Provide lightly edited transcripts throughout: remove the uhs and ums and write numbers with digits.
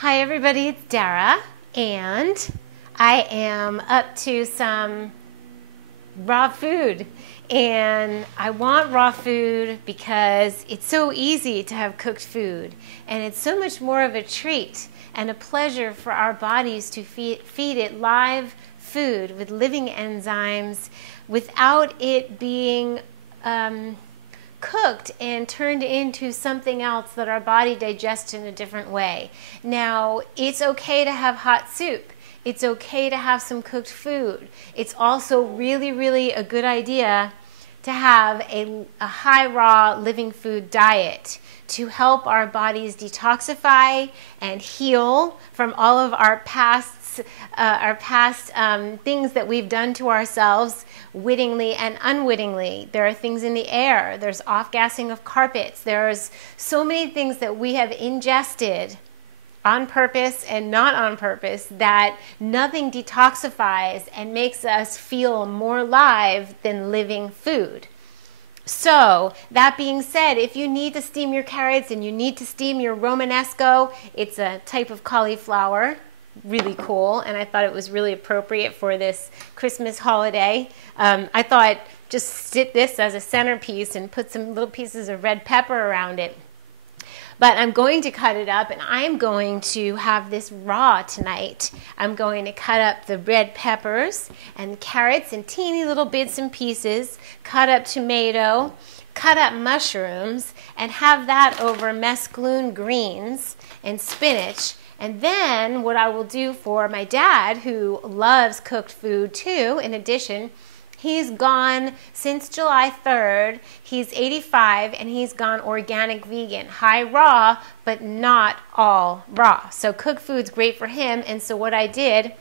Hi everybody, it's Dara, and I am up to some raw food. And I want raw food because it's so easy to have cooked food, and it's so much more of a treat and a pleasure for our bodies to feed it live food with living enzymes without it being cooked and turned into something else that our body digests in a different way. Now, it's okay to have hot soup. It's okay to have some cooked food. It's also really, really a good idea to have a high raw living food diet to help our bodies detoxify and heal from all of our past things that we've done to ourselves wittingly and unwittingly. There are things in the air. There's off-gassing of carpets. There's so many things that we have ingested on purpose and not on purpose that nothing detoxifies and makes us feel more alive than living food. So, that being said, if you need to steam your carrots and you need to steam your Romanesco, it's a type of cauliflower, really cool, and I thought it was really appropriate for this Christmas holiday. I thought just sit this as a centerpiece and put some little pieces of red pepper around it. But I'm going to cut it up, and I'm going to have this raw tonight. I'm going to cut up the red peppers and carrots in teeny little bits and pieces, cut up tomato, cut up mushrooms, and have that over mesclun greens and spinach. And then what I will do for my dad, who loves cooked food too, in addition, he's gone since July 3rd. He's 85 and he's gone organic vegan. High raw, but not all raw. So cooked food's great for him. And so what I did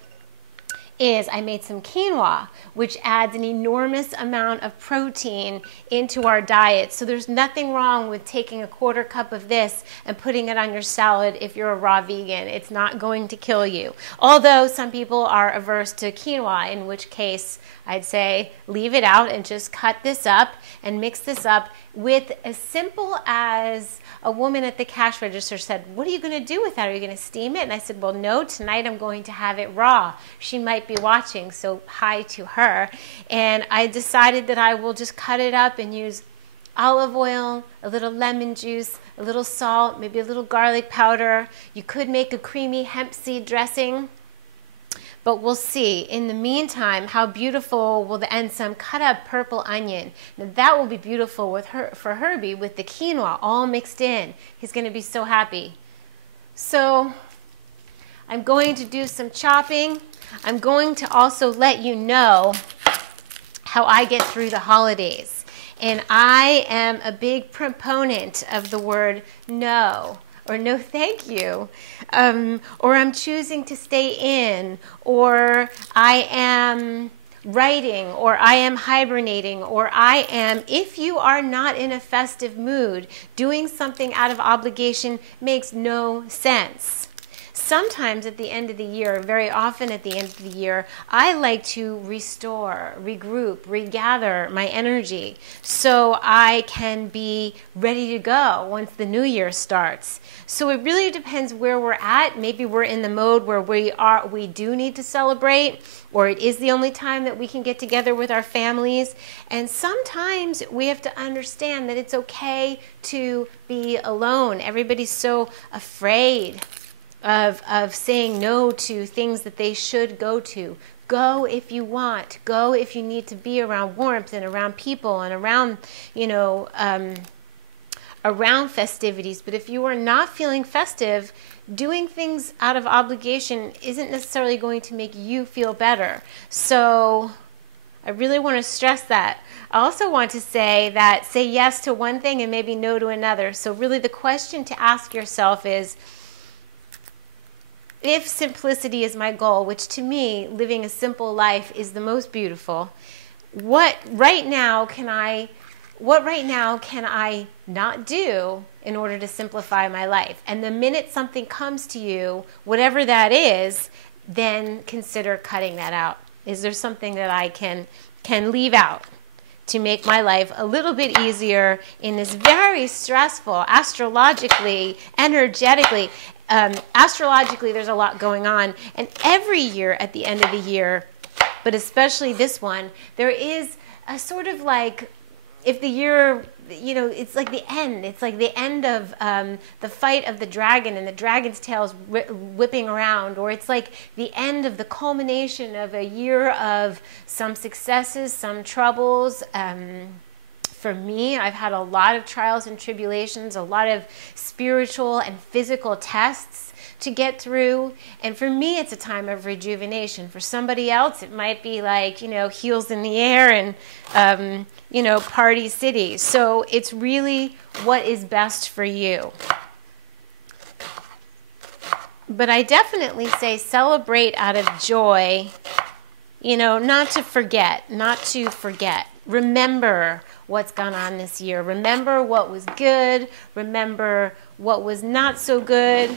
is I made some quinoa, which adds an enormous amount of protein into our diet. So there's nothing wrong with taking a quarter cup of this and putting it on your salad if you're a raw vegan. It's not going to kill you. Although some people are averse to quinoa, in which case I'd say leave it out and just cut this up and mix this up with as simple as a woman at the cash register said, "What are you going to do with that? Are you going to steam it?" And I said, "Well, no, tonight I'm going to have it raw." She might be watching, so hi to her. And I decided that I will just cut it up and use olive oil, a little lemon juice, a little salt, maybe a little garlic powder. You could make a creamy hemp seed dressing, but we'll see. In the meantime, how beautiful will and some cut up purple onion. Now that will be beautiful with for Herbie with the quinoa all mixed in. He's going to be so happy. So I'm going to do some chopping. I'm going to also let you know how I get through the holidays. And I am a big proponent of the word no, or no thank you, or I'm choosing to stay in, or I am writing, or I am hibernating, or I am, if you are not in a festive mood, doing something out of obligation makes no sense. Sometimes at the end of the year, very often at the end of the year, I like to restore, regroup, regather my energy so I can be ready to go once the new year starts. So it really depends where we're at. Maybe we're in the mode where we do need to celebrate, or it is the only time that we can get together with our families. And sometimes we have to understand that it's okay to be alone. Everybody's so afraid of saying no to things that they should go to. Go if you want. Go if you need to be around warmth and around people and around, around festivities. But if you are not feeling festive, doing things out of obligation isn't necessarily going to make you feel better. So I really want to stress that. I also want to say that say yes to one thing and maybe no to another. So really the question to ask yourself is, if simplicity is my goal, which to me, living a simple life is the most beautiful, what right now can I not do in order to simplify my life? And the minute something comes to you, whatever that is, then consider cutting that out. Is there something that I can leave out? to make my life a little bit easier in this very stressful, astrologically, energetically. Astrologically, there's a lot going on. And every year at the end of the year, but especially this one, there is a sort of like, if the year, you know, it's like the end. It's like the end of the fight of the dragon and the dragon's tail's whipping around, or it's like the end of the culmination of a year of some successes, some troubles. For me, I've had a lot of trials and tribulations, a lot of spiritual and physical tests to get through. And for me, it's a time of rejuvenation. For somebody else, it might be like, you know, heels in the air and, you know, party city. So it's really what is best for you. But I definitely say celebrate out of joy, you know, not to forget. Remember what's gone on this year. Remember what was good. Remember what was not so good.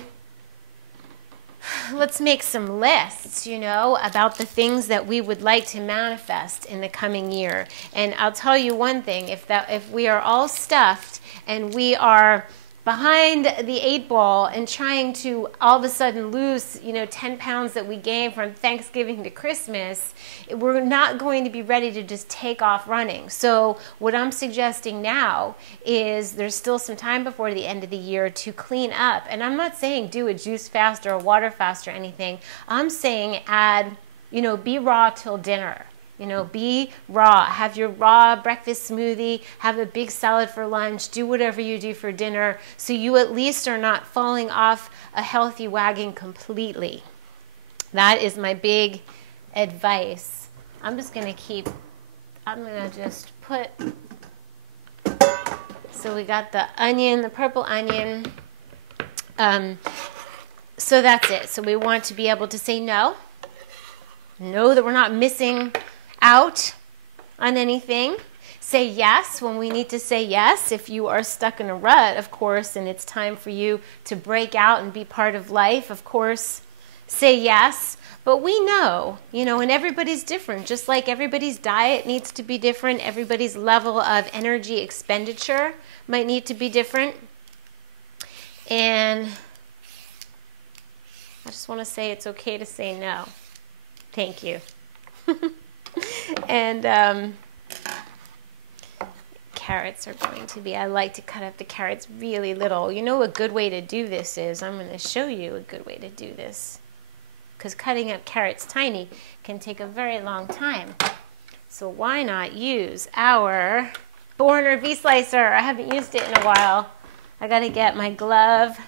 Let's make some lists, you know, about the things that we would like to manifest in the coming year. And I'll tell you one thing, if we are all stuffed and we are behind the 8 ball and trying to all of a sudden lose, you know, 10 pounds that we gained from Thanksgiving to Christmas, we're not going to be ready to just take off running. So what I'm suggesting now is there's still some time before the end of the year to clean up. And I'm not saying do a juice fast or a water fast or anything. I'm saying add, you know, be raw till dinner. You know, be raw. Have your raw breakfast smoothie. Have a big salad for lunch. Do whatever you do for dinner so you at least are not falling off a healthy wagon completely. That is my big advice. I'm just going to just put, so we got the onion, the purple onion. So that's it. So we want to be able to say no. Know that we're not missing out on anything. Say yes when we need to say yes. If you are stuck in a rut, of course, and it's time for you to break out and be part of life, of course, say yes. But we know, you know, and everybody's different. Just like everybody's diet needs to be different, everybody's level of energy expenditure might need to be different. And I just want to say it's okay to say no. Thank you. And carrots are going to be, I like to cut up the carrots really little. You know a good way to do this is, I'm going to show you a good way to do this. Because cutting up carrots tiny can take a very long time. So why not use our Borner V-Slicer? I haven't used it in a while. I got to get my glove.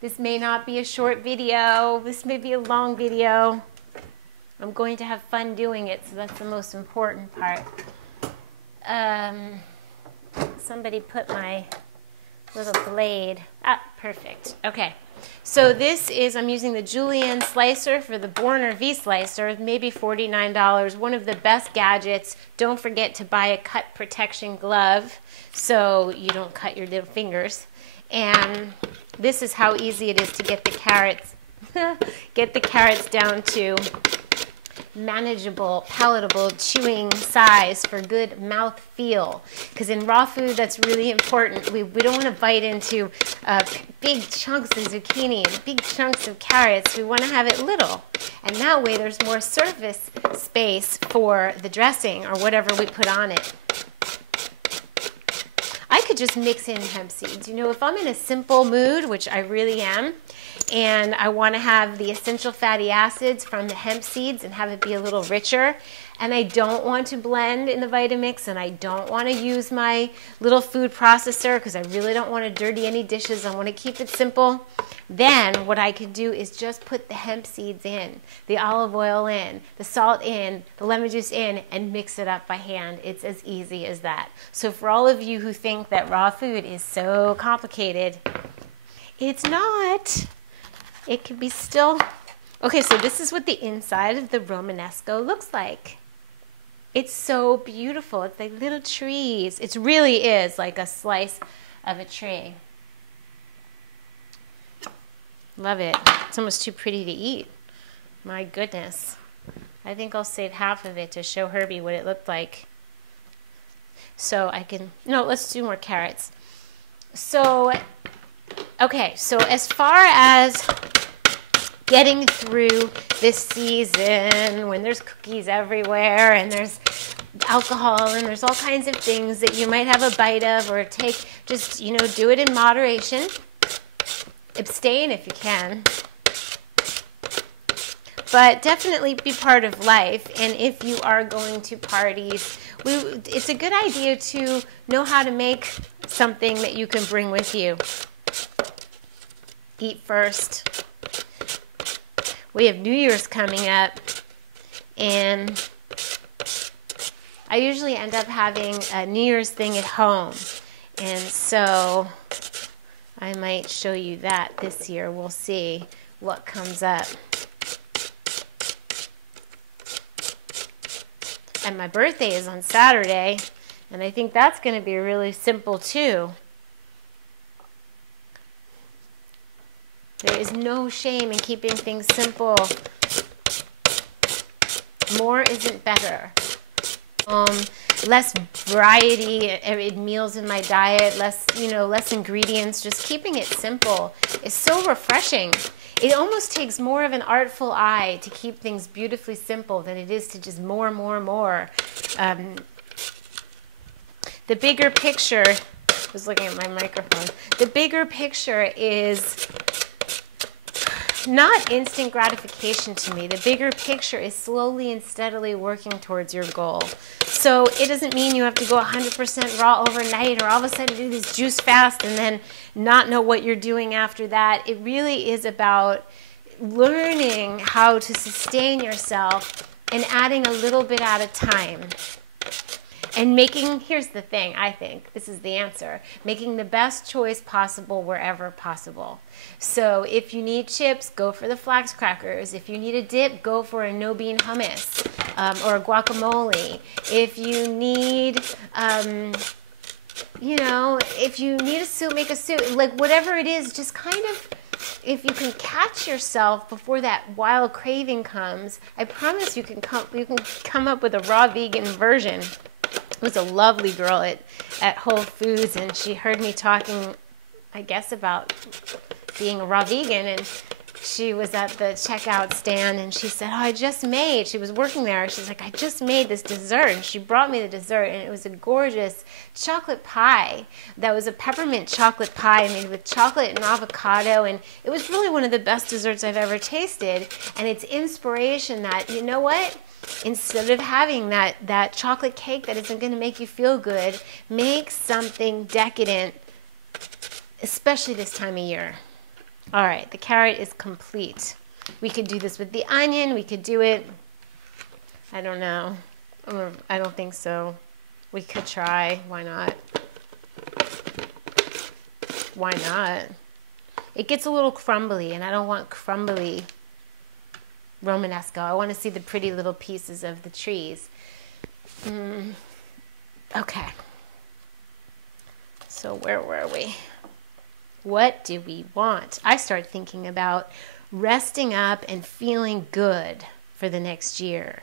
This may not be a short video. This may be a long video. I'm going to have fun doing it, so that's the most important part. Somebody put my little blade. Ah, perfect. Okay. So this is, I'm using the Julienne slicer for the Borner V-Slicer, maybe $49. One of the best gadgets. Don't forget to buy a cut protection glove so you don't cut your little fingers. And this is how easy it is to get the carrots, down to manageable, palatable, chewing size for good mouth feel. Because in raw food, that's really important. We don't want to bite into big chunks of zucchini and big chunks of carrots. We want to have it little. And that way there's more surface space for the dressing or whatever we put on it. I could just mix in hemp seeds. You know, if I'm in a simple mood, which I really am, and I want to have the essential fatty acids from the hemp seeds and have it be a little richer, and I don't want to blend in the Vitamix, and I don't want to use my little food processor because I really don't want to dirty any dishes. I want to keep it simple. Then what I could do is just put the hemp seeds in, the olive oil in, the salt in, the lemon juice in, and mix it up by hand. It's as easy as that. So for all of you who think that raw food is so complicated, it's not. It can be still. Okay, so this is what the inside of the Romanesco looks like. It's so beautiful. It's like little trees. It really is like a slice of a tree. Love it. It's almost too pretty to eat. My goodness. I think I'll save half of it to show Herbie what it looked like. So I can, no, let's do more carrots. So, okay, so as far as getting through this season when there's cookies everywhere and there's alcohol and there's all kinds of things that you might have a bite of or take, just, you know, do it in moderation. Abstain if you can. But definitely be part of life. And if you are going to parties, it's a good idea to know how to make something that you can bring with you. Eat first. We have New Year's coming up, and I usually end up having a New Year's thing at home. And so I might show you that this year. We'll see what comes up. And my birthday is on Saturday, and I think that's going to be really simple too. There is no shame in keeping things simple. More isn't better. Less variety in meals in my diet, less ingredients. Just keeping it simple is so refreshing. It almost takes more of an artful eye to keep things beautifully simple than it is to just more. The bigger picture, I was looking at my microphone, the bigger picture is not instant gratification to me. The bigger picture is slowly and steadily working towards your goal. So it doesn't mean you have to go 100% raw overnight or all of a sudden do this juice fast and then not know what you're doing after that. It really is about learning how to sustain yourself and adding a little bit at a time. And here's the thing, I think, this is the answer, making the best choice possible wherever possible. So if you need chips, go for the flax crackers. If you need a dip, go for a no-bean hummus or a guacamole. If you need, if you need a soup, make a soup. Like whatever it is, just kind of, if you can catch yourself before that wild craving comes, I promise you can come up with a raw vegan version. Was a lovely girl at Whole Foods, and she heard me talking, I guess, about being a raw vegan, and she was at the checkout stand, and she said, she was working there, she's like, I just made this dessert, and she brought me the dessert, and it was a gorgeous chocolate pie that was a peppermint chocolate pie made with chocolate and avocado, and it was really one of the best desserts I've ever tasted, and it's inspiration that, you know what? Instead of having that chocolate cake that isn't going to make you feel good, make something decadent, especially this time of year. All right, the carrot is complete. We could do this with the onion. We could do it, I don't know. I don't think so. We could try. Why not? Why not? It gets a little crumbly, and I don't want crumbly Romanesco. I want to see the pretty little pieces of the trees. Okay. So where were we? What do we want? I started thinking about resting up and feeling good for the next year.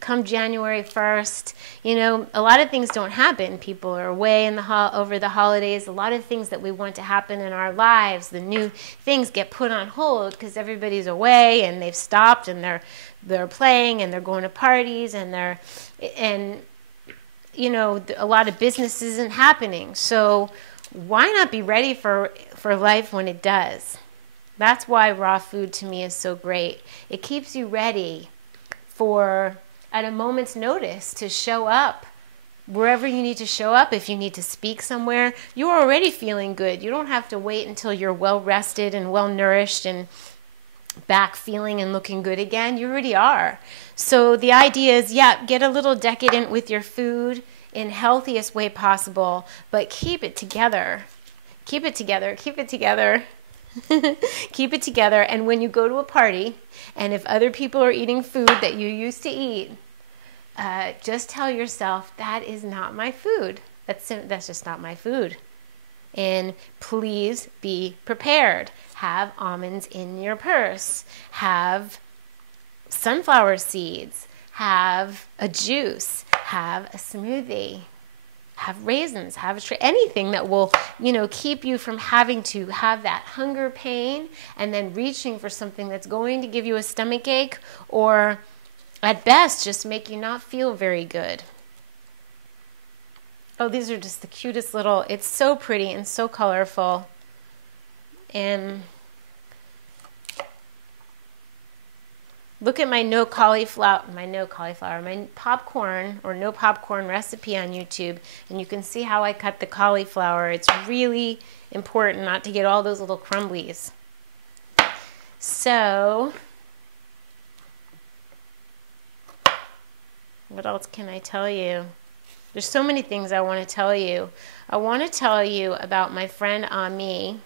Come January 1st, a lot of things don't happen. People are away over the holidays. A lot of things that we want to happen in our lives, the new things get put on hold because everybody's away and they've stopped and they're playing and they're going to parties and a lot of business isn't happening. So why not be ready for life when it does? That's why raw food to me is so great. It keeps you ready for, at a moment's notice, to show up wherever you need to show up. If you need to speak somewhere, you're already feeling good. You don't have to wait until you're well rested and well nourished and back feeling and looking good again. You already are. So the idea is, get a little decadent with your food in healthiest way possible, but keep it together. Keep it together. Keep it together. Keep it together. And when you go to a party, and if other people are eating food that you used to eat, just tell yourself, that is not my food. That's just not my food. And please be prepared. Have almonds in your purse. Have sunflower seeds. Have a juice. Have a smoothie. have raisins, have anything that will, you know, keep you from having to have that hunger pain and then reaching for something that's going to give you a stomach ache, or at best just make you not feel very good. Oh, these are just the cutest little, it's so pretty and so colorful. And look at my my popcorn or no popcorn recipe on YouTube, and you can see how I cut the cauliflower. It's really important not to get all those little crumblies. So, what else can I tell you? There's so many things I want to tell you. I want to tell you about my friend Ami,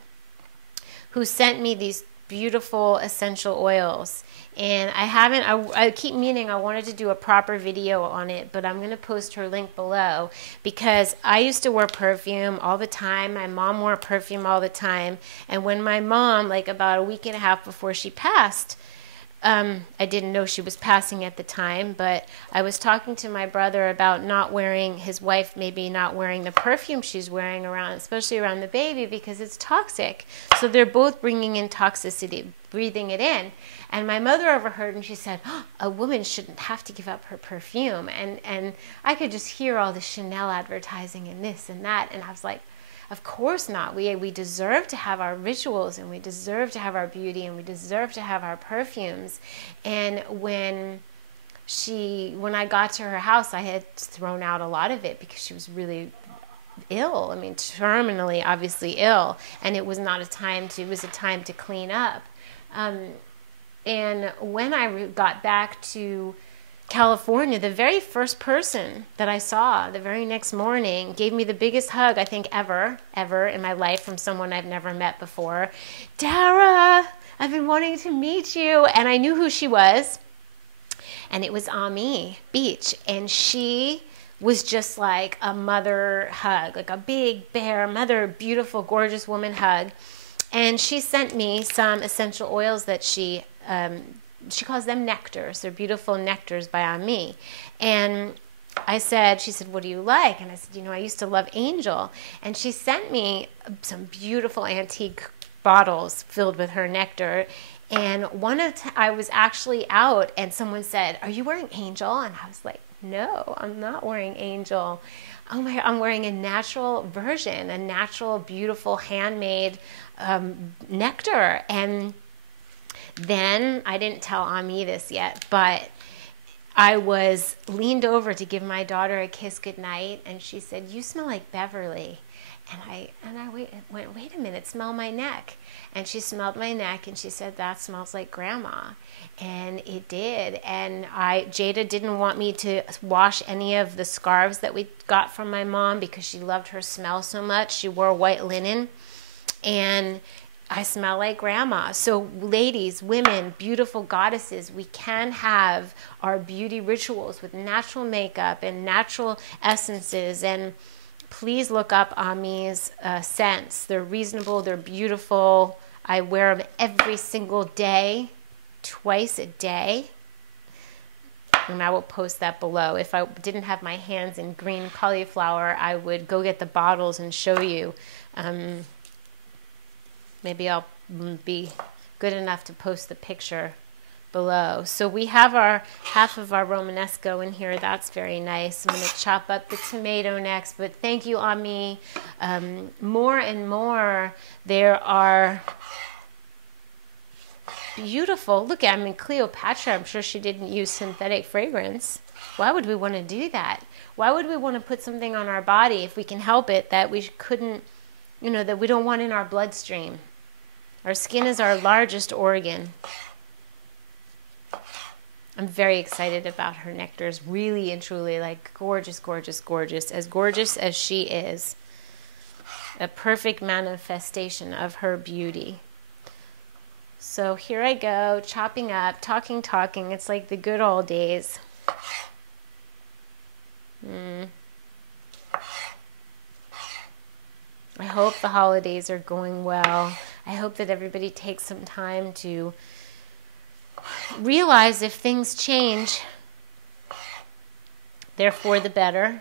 who sent me these beautiful essential oils. And I keep meaning I wanted to do a proper video on it, but I'm going to post her link below, because I used to wear perfume all the time. My mom wore perfume all the time. And when my mom, like about a week and a half before she passed, I didn't know she was passing at the time, but I was talking to my brother about not wearing, his wife maybe not wearing the perfume she's wearing around, especially around the baby, because it's toxic. So they're both bringing in toxicity, breathing it in. And my mother overheard, and she said, oh, a woman shouldn't have to give up her perfume. And I could just hear all the Chanel advertising and this and that. And I was like, of course not. We deserve to have our rituals, and we deserve to have our beauty, and we deserve to have our perfumes. And when I got to her house, I had thrown out a lot of it because she was really ill. I mean, terminally, obviously ill. And it was not a time to, it was a time to clean up. And when I got back to California, the very first person that I saw the very next morning gave me the biggest hug I think ever in my life, from someone I've never met before. Dara, I've been wanting to meet you. And I knew who she was. And it was Ami Beach. And she was just like a mother hug, like a big bear mother, beautiful, gorgeous woman hug. And she sent me some essential oils that she calls them nectars. They're beautiful nectars by Ami. And I said, she said, what do you like? And I said, you know, I used to love Angel. And she sent me some beautiful antique bottles filled with her nectar. And I was actually out, and someone said, are you wearing Angel? And I was like, no, I'm not wearing Angel. Oh my, I'm wearing a natural version, a natural, beautiful, handmade nectar. And then, I didn't tell Ami this yet, but I was leaned over to give my daughter a kiss goodnight, and she said, you smell like Beverly. And I went, wait a minute, smell my neck. And she smelled my neck, and she said, that smells like Grandma. And it did. And Jada didn't want me to wash any of the scarves that we got from my mom because she loved her smell so much. She wore white linen. And I smell like Grandma. So ladies, women, beautiful goddesses, we can have our beauty rituals with natural makeup and natural essences. And please look up Ami's scents. They're reasonable. They're beautiful. I wear them every single day, twice a day. And I will post that below. If I didn't have my hands in green cauliflower, I would go get the bottles and show you. Maybe I'll be good enough to post the picture below. So we have our half of our Romanesco in here. That's very nice. I'm going to chop up the tomato next. But thank you, Ami. More and more, there are beautiful. Look at, I mean, Cleopatra, I'm sure she didn't use synthetic fragrance. Why would we want to do that? Why would we want to put something on our body if we can help it that we couldn't, you know, that we don't want in our bloodstream? Our skin is our largest organ. I'm very excited about her nectars. Really and truly, like, gorgeous, gorgeous, gorgeous. As gorgeous as she is. A perfect manifestation of her beauty. So here I go, chopping up, talking. It's like the good old days. I hope the holidays are going well. I hope that everybody takes some time to realize if things change, they're for the better.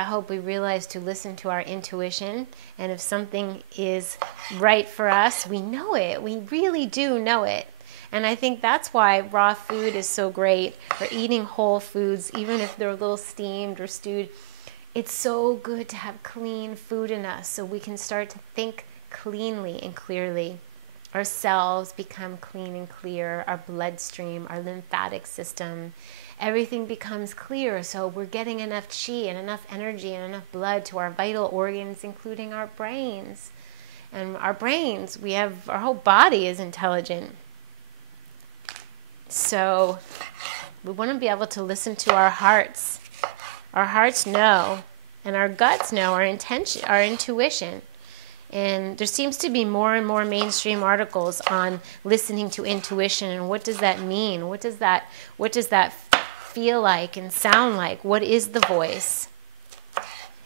I hope we realize to listen to our intuition, and if something is right for us, we know it. We really do know it. And I think that's why raw food is so great, or eating whole foods, even if they're a little steamed or stewed. It's so good to have clean food in us so we can start to think cleanly and clearly. Our cells become clean and clear, our bloodstream, our lymphatic system, everything becomes clear, so we're getting enough chi and enough energy and enough blood to our vital organs, including our brains. And our brains, our whole body is intelligent. So we want to be able to listen to our hearts. Our hearts know, and our guts know, our intuition. And there seems to be more and more mainstream articles on listening to intuition and what does that mean? What does that feel like and sound like? What is the voice?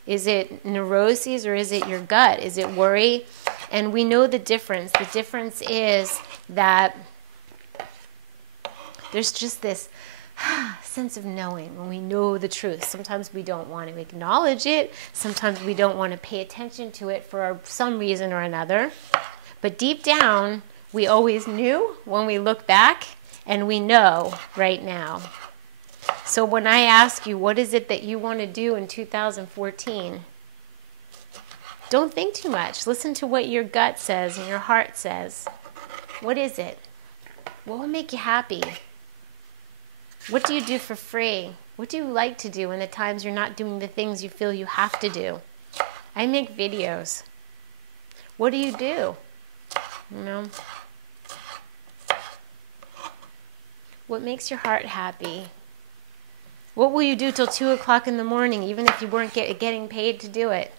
Is it neuroses or is it your gut? Is it worry? And we know the difference. The difference is that there's just this sense of knowing when we know the truth. Sometimes we don't want to acknowledge it. Sometimes we don't want to pay attention to it for some reason or another. But deep down, we always knew when we look back, and we know right now. So when I ask you, what is it that you want to do in 2014? Don't think too much. Listen to what your gut says and your heart says. What is it? What will make you happy? What do you do for free? What do you like to do in the times you're not doing the things you feel you have to do? I make videos. What do you do? You know? What makes your heart happy? What will you do till 2 o'clock in the morning, even if you weren't getting paid to do it?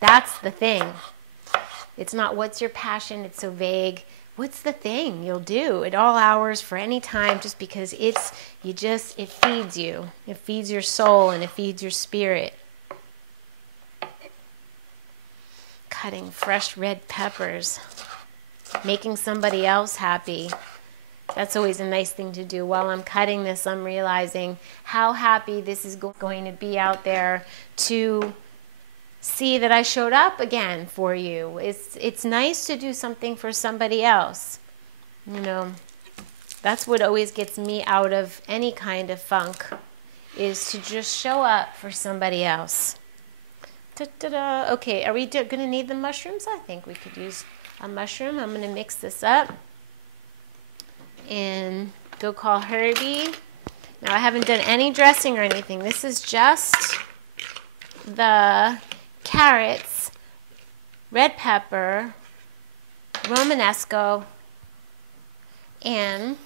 That's the thing. It's not what's your passion, it's so vague. What's the thing you'll do at all hours for any time, just because it feeds you. It feeds your soul and it feeds your spirit. Cutting fresh red peppers. Making somebody else happy. That's always a nice thing to do. While I'm cutting this, I'm realizing how happy this is going to be out there to see that I showed up again for you. It's nice to do something for somebody else. You know, that's what always gets me out of any kind of funk, is to just show up for somebody else. Ta-da-da. Okay, are we going to need the mushrooms? I think we could use a mushroom. I'm going to mix this up and go call Herbie. Now, I haven't done any dressing or anything. This is just the carrots, red pepper, Romanesco, and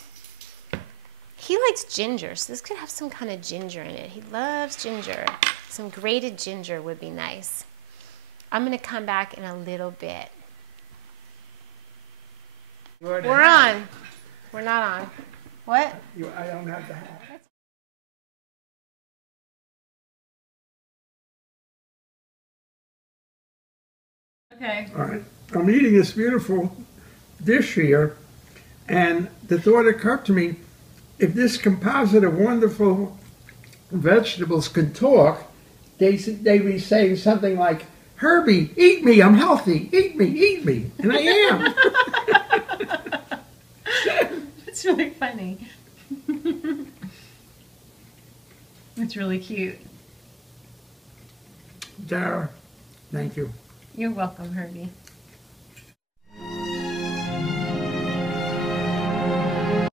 he likes ginger, so this could have some kind of ginger in it. He loves ginger. Some grated ginger would be nice. I'm going to come back in a little bit. We're on. We're not on. What? I don't have the hat. Okay. All right. I'm eating this beautiful dish here, and the thought occurred to me, if this composite of wonderful vegetables can talk, they'd be saying something like, Herbie, eat me, I'm healthy, eat me, and I am. It's really funny. It's really cute. Dara, thank you. You're welcome, Herbie.